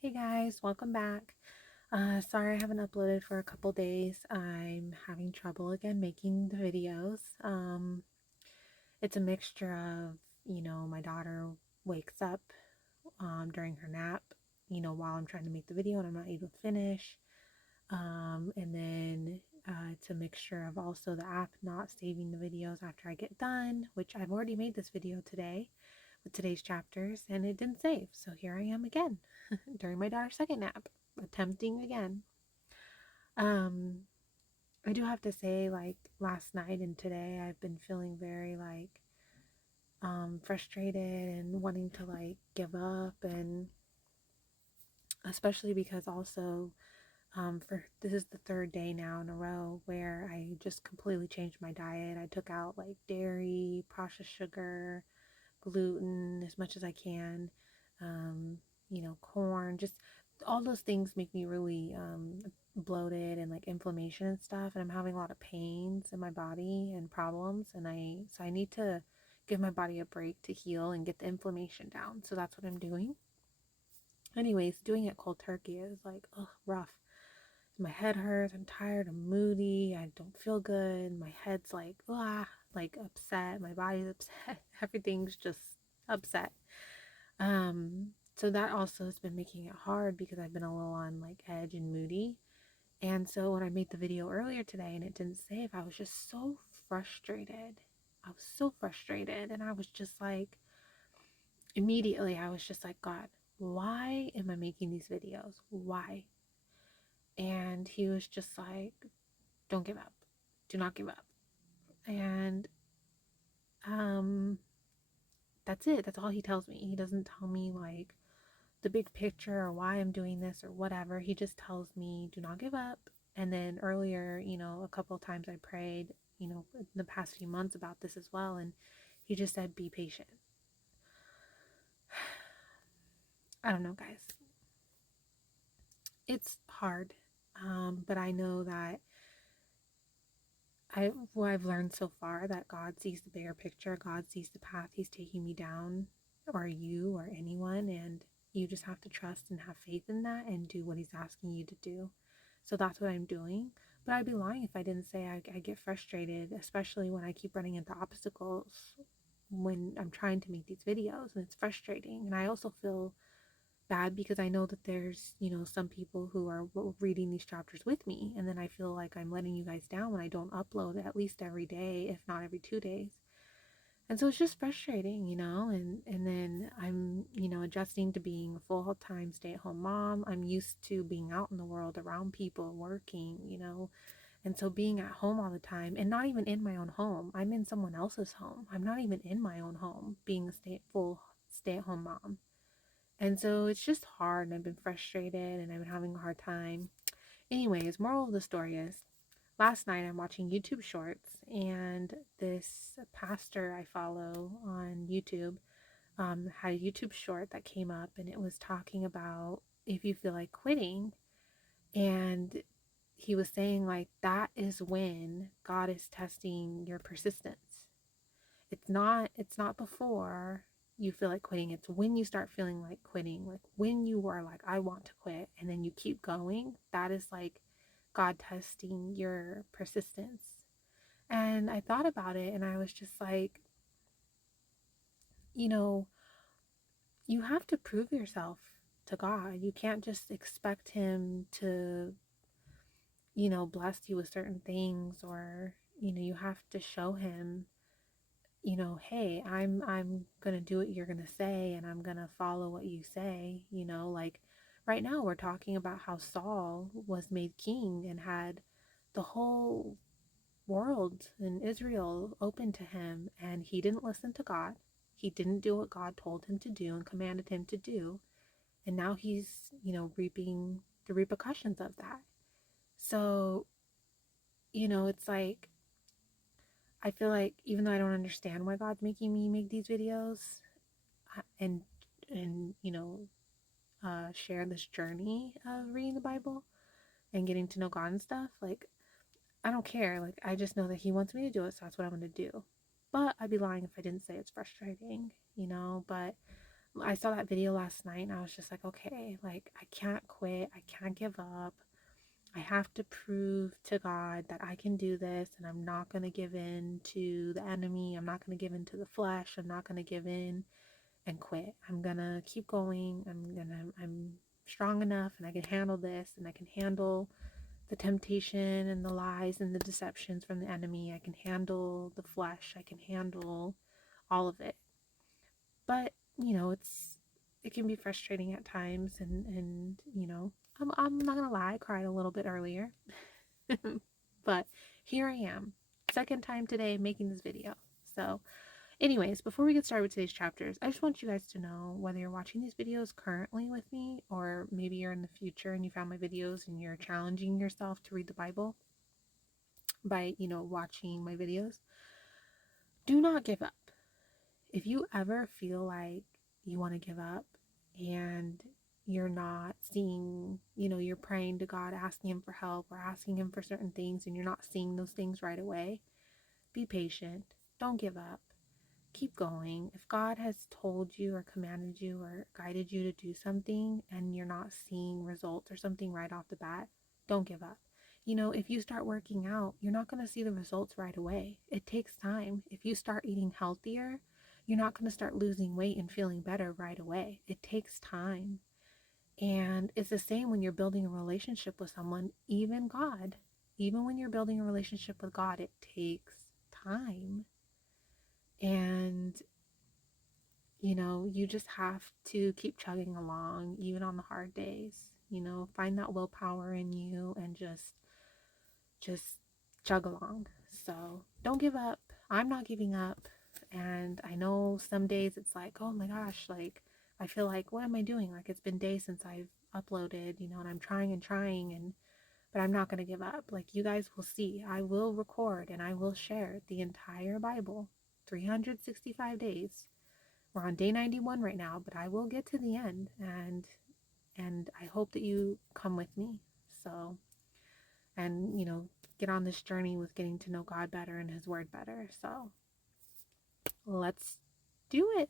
Hey guys, welcome back. Sorry I haven't uploaded for a couple days. I'm having trouble again making the videos. It's a mixture of, my daughter wakes up during her nap, while I'm trying to make the video and I'm not able to finish. And then it's a mixture of also the app not saving the videos after I get done, which I've already made this video today with today's chapters and it didn't save. So here I am again during my daughter's second nap, attempting again. Um, I do have to say, like last night and today, I've been feeling very frustrated and wanting to give up, and especially because also for this is the third day now in a row where I just completely changed my diet. I took out like dairy, processed sugar, gluten as much as I can, um, corn, just all those things make me really bloated and like inflammation and stuff. And I'm having a lot of pains in my body and problems. And I need to give my body a break to heal and get the inflammation down. So that's what I'm doing. Anyways, doing it cold turkey is like, ugh, rough. My head hurts. I'm tired. I'm moody. I don't feel good. My head's like, like upset. My body's upset. Everything's just upset. So that also has been making it hard because I've been a little on like edge and moody. And so when I made the video earlier today and it didn't save, I was just so frustrated. I was so frustrated. And I was just like, immediately, I was just like, God, why am I making these videos? Why? And he was just like, don't give up. Do not give up. And um that's it. That's all he tells me. He doesn't tell me like the big picture or why I'm doing this or whatever. He just tells me, do not give up. And then earlier, a couple of times I prayed, in the past few months about this as well. And he just said, be patient. I don't know, guys. It's hard. But I know that what I've learned so far, that God sees the bigger picture. God sees the path he's taking me down, or you or anyone. And you just have to trust and have faith in that and do what he's asking you to do. So that's what I'm doing. But I'd be lying if I didn't say I get frustrated, especially when I keep running into obstacles when I'm trying to make these videos, and it's frustrating. And I also feel bad because I know that there's, some people who are reading these chapters with me, and then I feel like I'm letting you guys down when I don't upload at least every day, if not every 2 days. And so it's just frustrating, and then I'm, adjusting to being a full-time stay-at-home mom. I'm used to being out in the world around people working, and so being at home all the time, and not even in my own home. I'm in someone else's home. I'm not even in my own home being a full stay-at-home mom. And so it's just hard, and I've been frustrated and I've been having a hard time. Anyways, moral of the story is, last night I'm watching YouTube shorts, and this pastor I follow on YouTube had a YouTube short that came up, and it was talking about if you feel like quitting. And he was saying like that is when God is testing your persistence. It's not before you feel like quitting. It's when you start feeling like quitting, like when you are like, I want to quit, and then you keep going. That is like God testing your persistence. And I thought about it and I was just like, you know, you have to prove yourself to God. You can't just expect him to, bless you with certain things, or, you have to show him, hey, I'm gonna do what you're gonna say, and I'm gonna follow what you say. Like right now we're talking about how Saul was made king and had the whole world in Israel open to him, and he didn't listen to God. He didn't do what God told him to do and commanded him to do, and now he's, reaping the repercussions of that. So, it's like I feel like even though I don't understand why God's making me make these videos, and share this journey of reading the Bible and getting to know God and stuff, like I don't care. Like I just know that he wants me to do it, so that's what I'm going to do. But I'd be lying if I didn't say it's frustrating, but I saw that video last night and I was just like, okay, like I can't quit. I can't give up. I have to prove to God that I can do this and I'm not going to give in to the enemy. I'm not going to give in to the flesh. I'm not going to give in and quit. I'm going to keep going. I'm strong enough and I can handle this and I can handle the temptation and the lies and the deceptions from the enemy. I can handle the flesh. I can handle all of it. But, it can be frustrating at times and I'm not gonna lie, I cried a little bit earlier. But here I am, second time today making this video. So anyways, before we get started with today's chapters, I just want you guys to know, whether you're watching these videos currently with me or maybe you're in the future and you found my videos and you're challenging yourself to read the Bible by watching my videos, do not give up. If you ever feel like you want to give up and you're not seeing, you're praying to God, asking Him for help or asking Him for certain things and you're not seeing those things right away, be patient. Don't give up. Keep going. If God has told you or commanded you or guided you to do something and you're not seeing results or something right off the bat, don't give up. If you start working out, you're not going to see the results right away. It takes time. If you start eating healthier, you're not going to start losing weight and feeling better right away. It takes time. And it's the same when you're building a relationship with someone, even God. Even when you're building a relationship with God, it takes time. And, you just have to keep chugging along, even on the hard days. Find that willpower in you and just chug along. So don't give up. I'm not giving up. And I know some days it's like, oh my gosh, like I feel like, what am I doing? Like it's been days since I've uploaded, and I'm trying but I'm not going to give up. Like you guys will see, I will record and I will share the entire Bible, 365 days. We're on day 91 right now, but I will get to the end and I hope that you come with me. So, and get on this journey with getting to know God better and His Word better. So let's do it.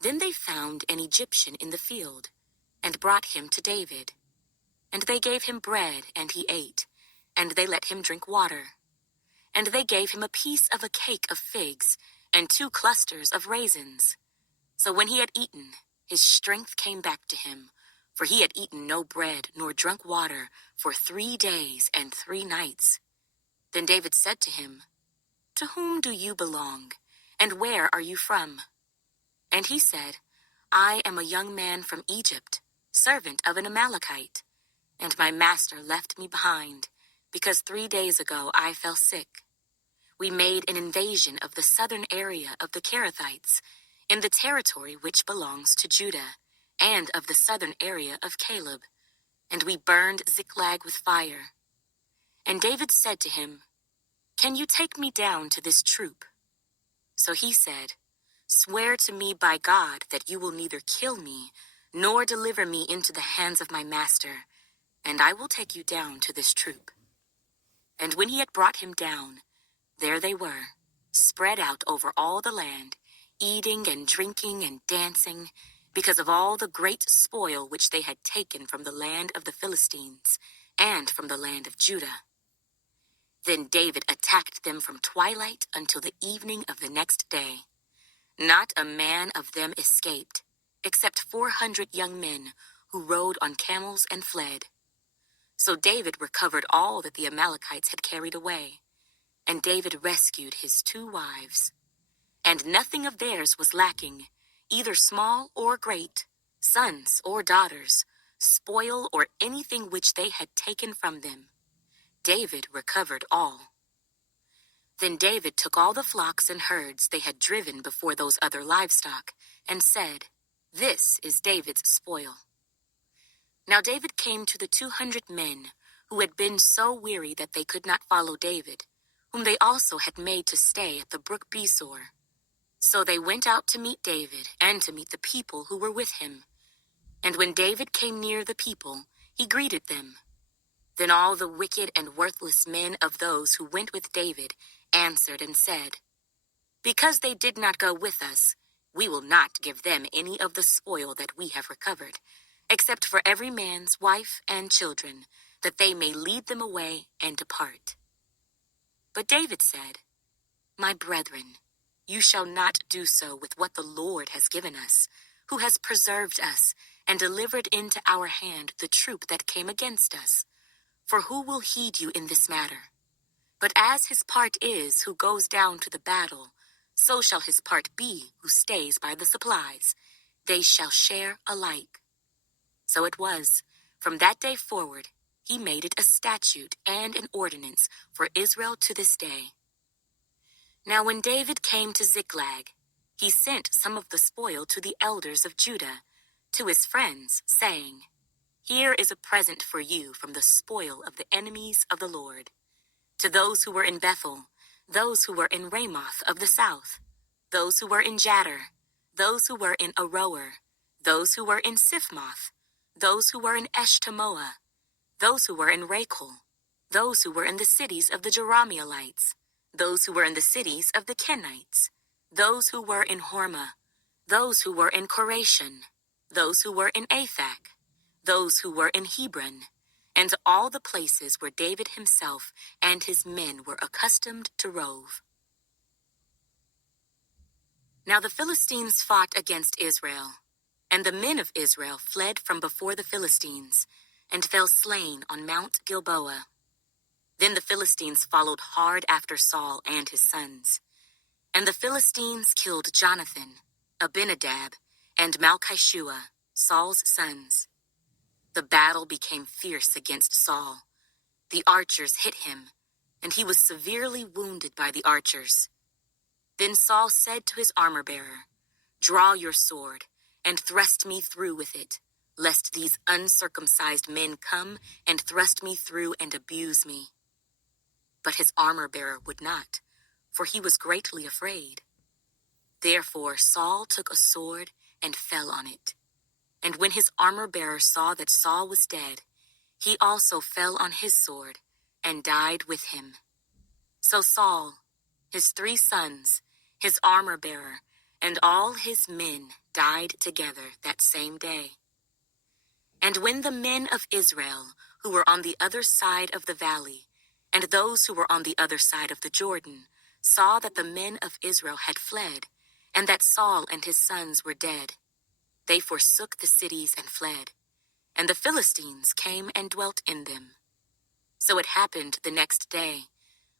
Then they found an Egyptian in the field, and brought him to David. And they gave him bread, and he ate, and they let him drink water. And they gave him a piece of a cake of figs, and 2 clusters of raisins. So when he had eaten, his strength came back to him, for he had eaten no bread nor drunk water for 3 days and 3 nights. Then David said to him, "To whom do you belong, and where are you from?" And he said, "I am a young man from Egypt, servant of an Amalekite, and my master left me behind, because 3 days ago I fell sick. We made an invasion of the southern area of the Kerethites, in the territory which belongs to Judah, and of the southern area of Caleb, and we burned Ziklag with fire." And David said to him, "Can you take me down to this troop?" So he said, "Swear to me by God that you will neither kill me nor deliver me into the hands of my master, and I will take you down to this troop." And when he had brought him down, there they were, spread out over all the land, eating and drinking and dancing, because of all the great spoil which they had taken from the land of the Philistines and from the land of Judah. Then David attacked them from twilight until the evening of the next day. Not a man of them escaped, except 400 young men who rode on camels and fled. So David recovered all that the Amalekites had carried away, and David rescued his 2 wives. And nothing of theirs was lacking, either small or great, sons or daughters, spoil or anything which they had taken from them. David recovered all. Then David took all the flocks and herds they had driven before those other livestock, and said, "This is David's spoil." Now David came to the 200 men, who had been so weary that they could not follow David, whom they also had made to stay at the brook Besor. So they went out to meet David, and to meet the people who were with him. And when David came near the people, he greeted them. Then all the wicked and worthless men of those who went with David answered and said, "Because they did not go with us, We will not give them any of the spoil that we have recovered, except for every man's wife and children, that they may lead them away and depart." But David said, "My brethren, you shall not do so with what the Lord has given us, who has preserved us and delivered into our hand the troop that came against us. For who will heed you in this matter? But as his part is who goes down to the battle, so shall his part be who stays by the supplies. They shall share alike." So it was, from that day forward, he made it a statute and an ordinance for Israel to this day. Now when David came to Ziklag, he sent some of the spoil to the elders of Judah, to his friends, saying, "Here is a present for you from the spoil of the enemies of the Lord. To those who were in Bethel, those who were in Ramoth of the south, those who were in Jadar, those who were in Aroer, those who were in Siphmoth, those who were in Eshtemoa, those who were in Rachel, those who were in the cities of the Jerahmeelites, those who were in the cities of the Kenites, those who were in Hormah, those who were in Korashan, those who were in Athak, those who were in Hebron, and to all the places where David himself and his men were accustomed to rove." Now the Philistines fought against Israel, and the men of Israel fled from before the Philistines, and fell slain on Mount Gilboa. Then the Philistines followed hard after Saul and his sons. And the Philistines killed Jonathan, Abinadab, and Malchishua, Saul's sons. The battle became fierce against Saul. The archers hit him, and he was severely wounded by the archers. Then Saul said to his armor-bearer, "Draw your sword, and thrust me through with it, lest these uncircumcised men come and thrust me through and abuse me." But his armor-bearer would not, for he was greatly afraid. Therefore Saul took a sword and fell on it. And when his armor-bearer saw that Saul was dead, he also fell on his sword and died with him. So Saul, his 3 sons, his armor-bearer, and all his men died together that same day. And when the men of Israel, who were on the other side of the valley, and those who were on the other side of the Jordan, saw that the men of Israel had fled, and that Saul and his sons were dead, they forsook the cities and fled, and the Philistines came and dwelt in them. So it happened the next day,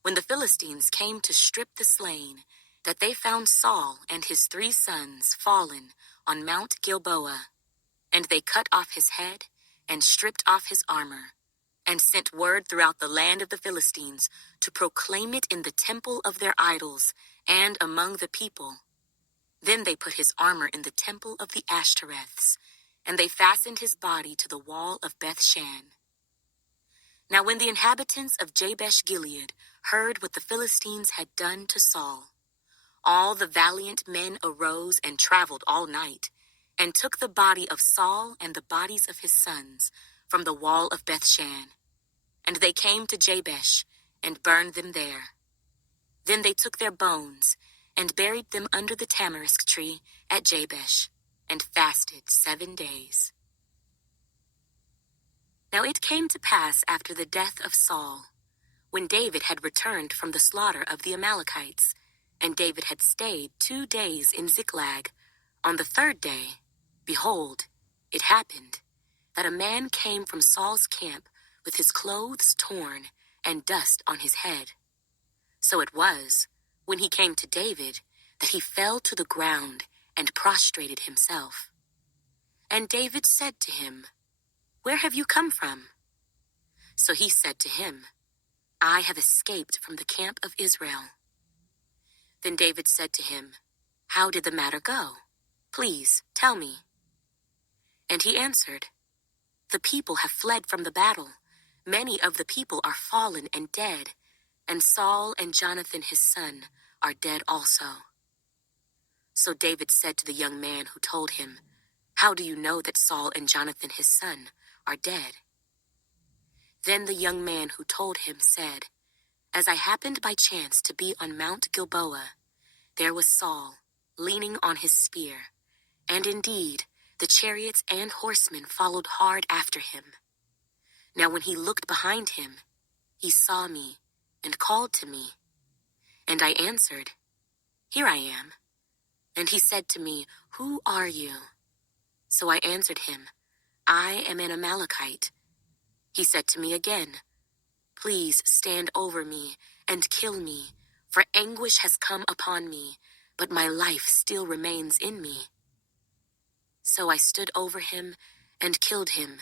when the Philistines came to strip the slain, that they found Saul and his 3 sons fallen on Mount Gilboa. And they cut off his head and stripped off his armor, and sent word throughout the land of the Philistines to proclaim it in the temple of their idols and among the people. Then they put his armor in the temple of the Ashtoreths, and they fastened his body to the wall of Bethshan. Now when the inhabitants of Jabesh-Gilead heard what the Philistines had done to Saul, all the valiant men arose and traveled all night, and took the body of Saul and the bodies of his sons from the wall of Bethshan. And they came to Jabesh and burned them there. Then they took their bones and buried them under the tamarisk tree at Jabesh, and fasted 7 days. Now it came to pass after the death of Saul, when David had returned from the slaughter of the Amalekites, and David had stayed 2 days in Ziklag, on the 3rd day, behold, it happened that a man came from Saul's camp with his clothes torn and dust on his head. So it was, when he came to David, that he fell to the ground and prostrated himself. And David said to him, "Where have you come from?" So he said to him, "I have escaped from the camp of Israel." Then David said to him, "How did the matter go? Please tell me." And he answered, "The people have fled from the battle. Many of the people are fallen and dead, and Saul and Jonathan his son are dead also." So David said to the young man who told him, "How do you know that Saul and Jonathan his son are dead?" Then the young man who told him said, "As I happened by chance to be on Mount Gilboa, there was Saul, leaning on his spear, and indeed, the chariots and horsemen followed hard after him. Now when he looked behind him, he saw me and called to me. And I answered, Here I am. And he said to me, Who are you? So I answered him, I am an Amalekite. He said to me again, Please stand over me and kill me, for anguish has come upon me, but my life still remains in me. So I stood over him and killed him,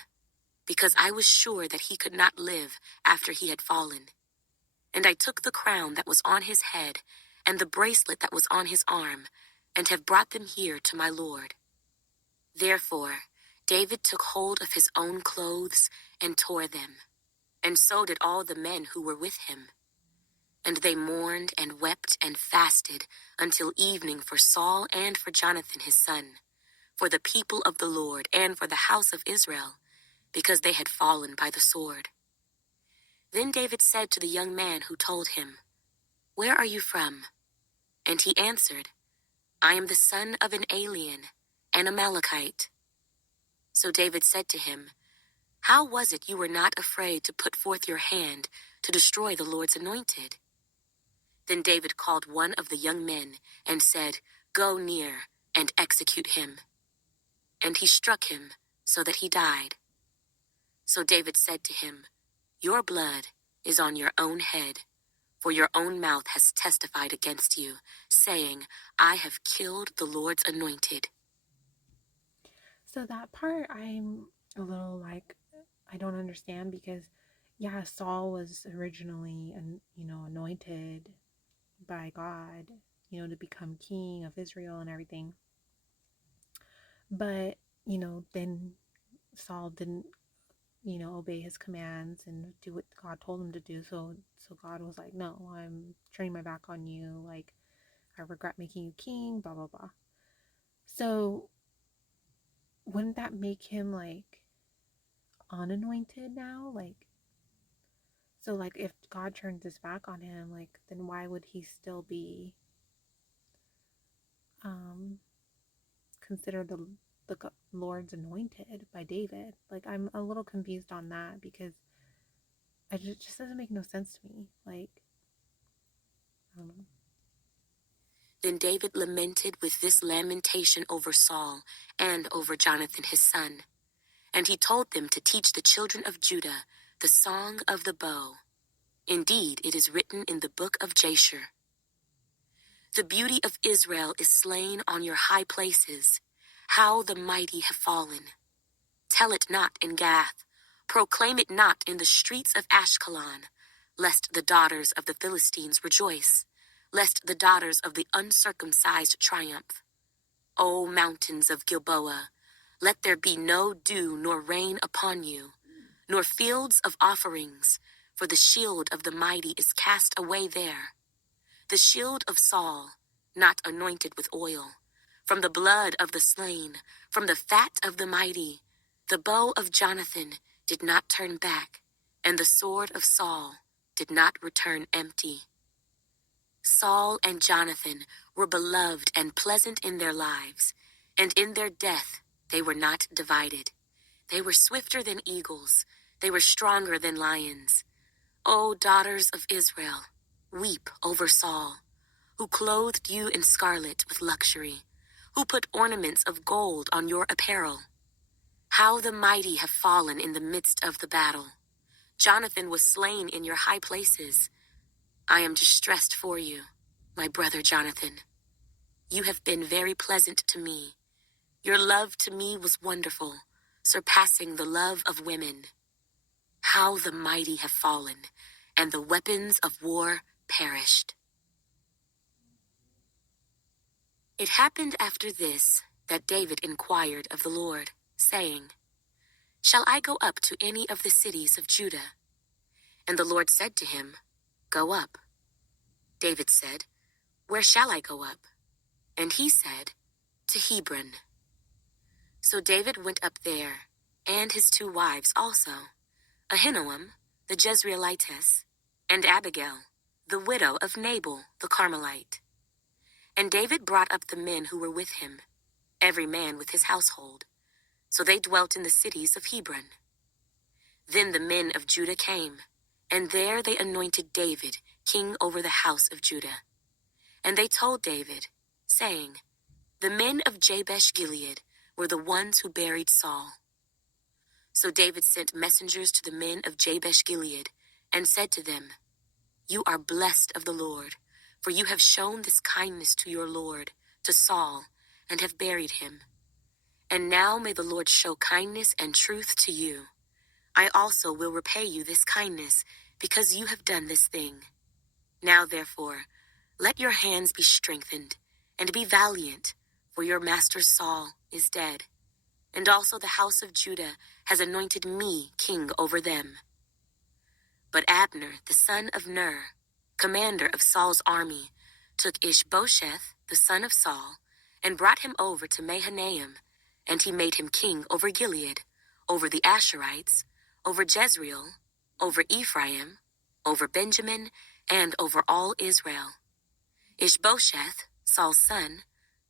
because I was sure that he could not live after he had fallen. And I took the crown that was on his head and the bracelet that was on his arm, and have brought them here to my Lord. Therefore, David took hold of his own clothes and tore them, and so did all the men who were with him. And they mourned and wept and fasted until evening for Saul and for Jonathan his son, for the people of the Lord and for the house of Israel, because they had fallen by the sword. Then David said to the young man who told him, Where are you from? And he answered, I am the son of an alien, an Amalekite. So David said to him, How was it you were not afraid to put forth your hand to destroy the Lord's anointed? Then David called one of the young men and said, Go near and execute him. And he struck him so that he died. So David said to him, Your blood is on your own head, for your own mouth has testified against you, saying, I have killed the Lord's anointed. So that part I'm a little like, I don't understand, because yeah, Saul was originally anointed by God, to become king of Israel and everything. But, then Saul didn't, obey his commands and do what God told him to do. So God was like, no, I'm turning my back on you. Like, I regret making you king, blah, blah, blah. So wouldn't that make him like unanointed now? Like, so like if God turns his back on him, like, then why would he still be considered the Lord's anointed by David? Like, I'm a little confused on that, because it just doesn't make no sense to me. Like, I don't know. Then David lamented with this lamentation over Saul and over Jonathan his son. And he told them to teach the children of Judah the song of the bow. Indeed, it is written in the book of Jasher. The beauty of Israel is slain on your high places. How the mighty have fallen. Tell it not in Gath. Proclaim it not in the streets of Ashkelon, lest the daughters of the Philistines rejoice, lest the daughters of the uncircumcised triumph. O mountains of Gilboa, let there be no dew nor rain upon you, nor fields of offerings, for the shield of the mighty is cast away there. The shield of Saul, not anointed with oil, from the blood of the slain, from the fat of the mighty, the bow of Jonathan did not turn back, and the sword of Saul did not return empty. Saul and Jonathan were beloved and pleasant in their lives, and in their death they were not divided. They were swifter than eagles, they were stronger than lions. O daughters of Israel, weep over Saul, who clothed you in scarlet with luxury, who put ornaments of gold on your apparel. How the mighty have fallen in the midst of the battle. Jonathan was slain in your high places. I am distressed for you, my brother Jonathan. You have been very pleasant to me. Your love to me was wonderful, surpassing the love of women. How the mighty have fallen, and the weapons of war perished. It happened after this that David inquired of the Lord, saying, Shall I go up to any of the cities of Judah? And the Lord said to him, Go up. David said, Where shall I go up? And he said, To Hebron. So David went up there, and his 2 wives also, Ahinoam, the Jezreelitess, and Abigail, the widow of Nabal the Carmelite. And David brought up the men who were with him, every man with his household. So they dwelt in the cities of Hebron. Then the men of Judah came, and there they anointed David king over the house of Judah. And they told David, saying, "The men of Jabesh Gilead were the ones who buried Saul." So David sent messengers to the men of Jabesh Gilead, and said to them, "You are blessed of the Lord, for you have shown this kindness to your Lord, to Saul, and have buried him. And now may the Lord show kindness and truth to you. I also will repay you this kindness, because you have done this thing. Now therefore, let your hands be strengthened, and be valiant, for your master Saul is dead, and also the house of Judah has anointed me king over them." But Abner, the son of Ner, commander of Saul's army, took Ishbosheth, the son of Saul, and brought him over to Mahanaim, and he made him king over Gilead, over the Asherites, over Jezreel, over Ephraim, over Benjamin, and over all Israel. Ishbosheth, Saul's son,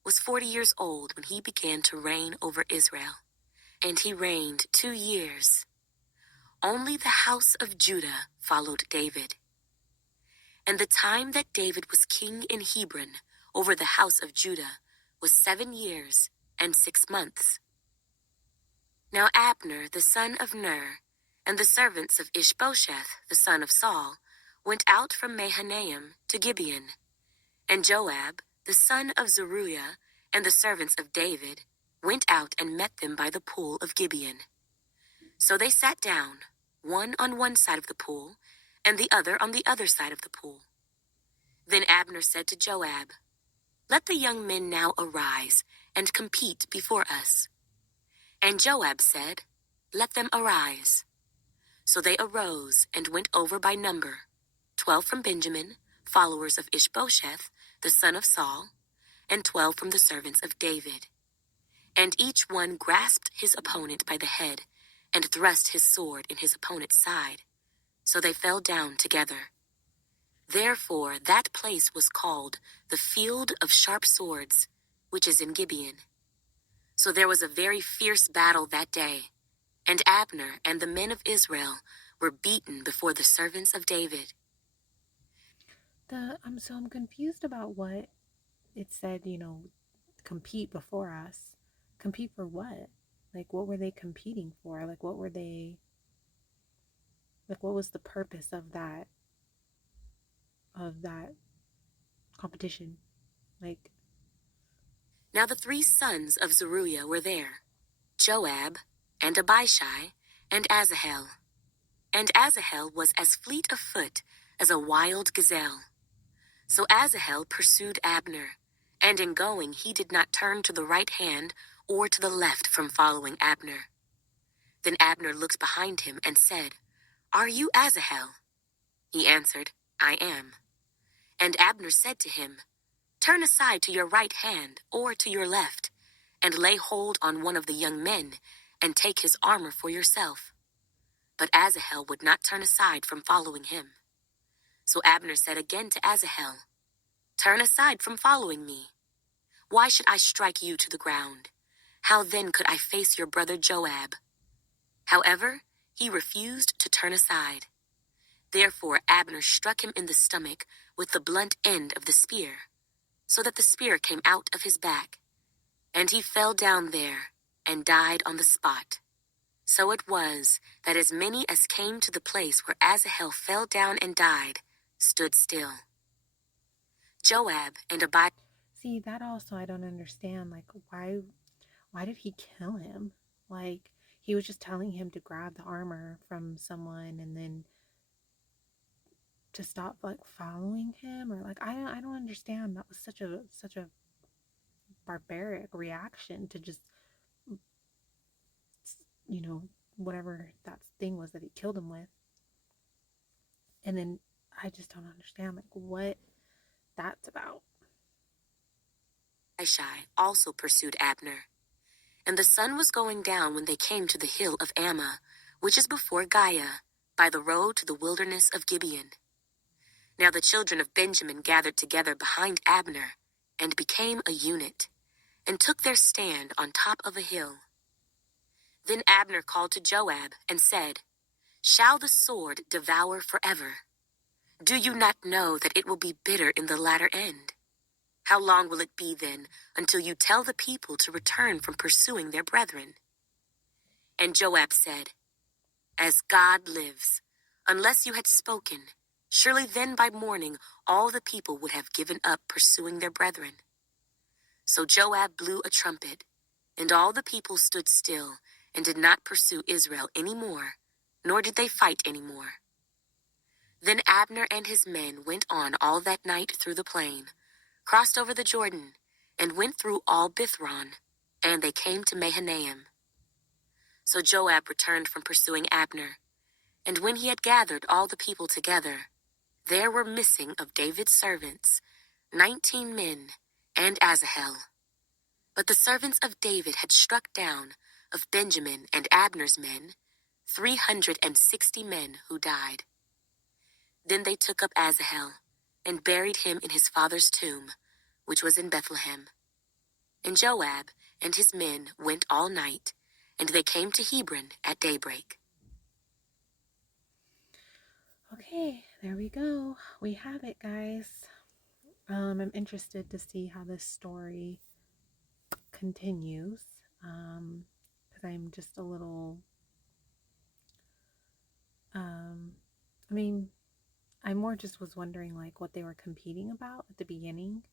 was 40 years old when he began to reign over Israel, and he reigned 2 years. Only the house of Judah followed David. And the time that David was king in Hebron over the house of Judah was 7 years and 6 months. Now Abner, the son of Ner, and the servants of Ishbosheth, the son of Saul, went out from Mahanaim to Gibeon. And Joab, the son of Zeruiah, and the servants of David, went out and met them by the pool of Gibeon. So they sat down, one on one side of the pool, and the other on the other side of the pool. Then Abner said to Joab, "Let the young men now arise and compete before us." And Joab said, "Let them arise." So they arose and went over by number, 12 from Benjamin, followers of Ishbosheth, the son of Saul, and 12 from the servants of David. And each one grasped his opponent by the head and thrust his sword in his opponent's side. So they fell down together. Therefore that place was called the Field of Sharp Swords, which is in Gibeon. So there was a very fierce battle that day, and Abner and the men of Israel were beaten before the servants of David. I'm confused about what it said, compete before us. Compete for what? Like, what were they competing for? Like, what was the purpose of that competition? Like, Now the 3 sons of Zeruiah were there, Joab, and Abishai, and Asahel. And Asahel was as fleet of foot as a wild gazelle. So Asahel pursued Abner, and in going he did not turn to the right hand or to the left from following Abner. Then Abner looked behind him and said, "Are you Asahel?" He answered, "I am." And Abner said to him, "Turn aside to your right hand or to your left, and lay hold on one of the young men, and take his armor for yourself." But Asahel would not turn aside from following him. So Abner said again to Asahel, "Turn aside from following me. Why should I strike you to the ground? How then could I face your brother Joab?" However, he refused to turn aside. Therefore Abner struck him in the stomach with the blunt end of the spear, so that the spear came out of his back, and he fell down there and died on the spot. So it was that as many as came to the place where Asahel fell down and died stood still. Joab and Abishai. see, that also I don't understand. Like, why did he kill him? Like, he was just telling him to grab the armor from someone and then to stop like following him, or like I don't understand. That was such a barbaric reaction to just whatever that thing was that he killed him with. And then I just don't understand like what that's about. Abishai also pursued Abner. And the sun was going down when they came to the hill of Ammah, which is before Giah, by the road to the wilderness of Gibeon. Now the children of Benjamin gathered together behind Abner, and became a unit, and took their stand on top of a hill. Then Abner called to Joab and said, "Shall the sword devour forever? Do you not know that it will be bitter in the latter end? How long will it be then until you tell the people to return from pursuing their brethren?" And Joab said, "As God lives, unless you had spoken, surely then by morning all the people would have given up pursuing their brethren." So Joab blew a trumpet, and all the people stood still and did not pursue Israel any more, nor did they fight any more. Then Abner and his men went on all that night through the plain, crossed over the Jordan, and went through all Bithron, and they came to Mahanaim. So Joab returned from pursuing Abner, and when he had gathered all the people together, there were missing of David's servants 19 men and Asahel. But the servants of David had struck down, of Benjamin and Abner's men, 360 men who died. Then they took up Asahel, and buried him in his father's tomb, which was in Bethlehem. And Joab and his men went all night, and they came to Hebron at daybreak. Okay, there we go. We have it, guys. I'm interested to see how this story continues, because I'm just a little, I more just was wondering like what they were competing about at the beginning,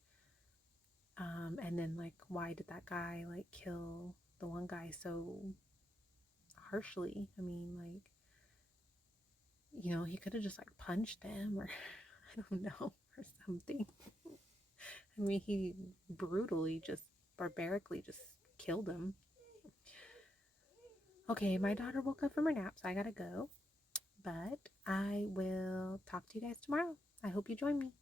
and then like why did that guy like kill the one guy so harshly? I mean, like, he could have just like punched them, or I don't know, or something. I mean, he brutally, just barbarically just killed him. Okay, my daughter woke up from her nap, so I gotta go. But I will talk to you guys tomorrow. I hope you join me.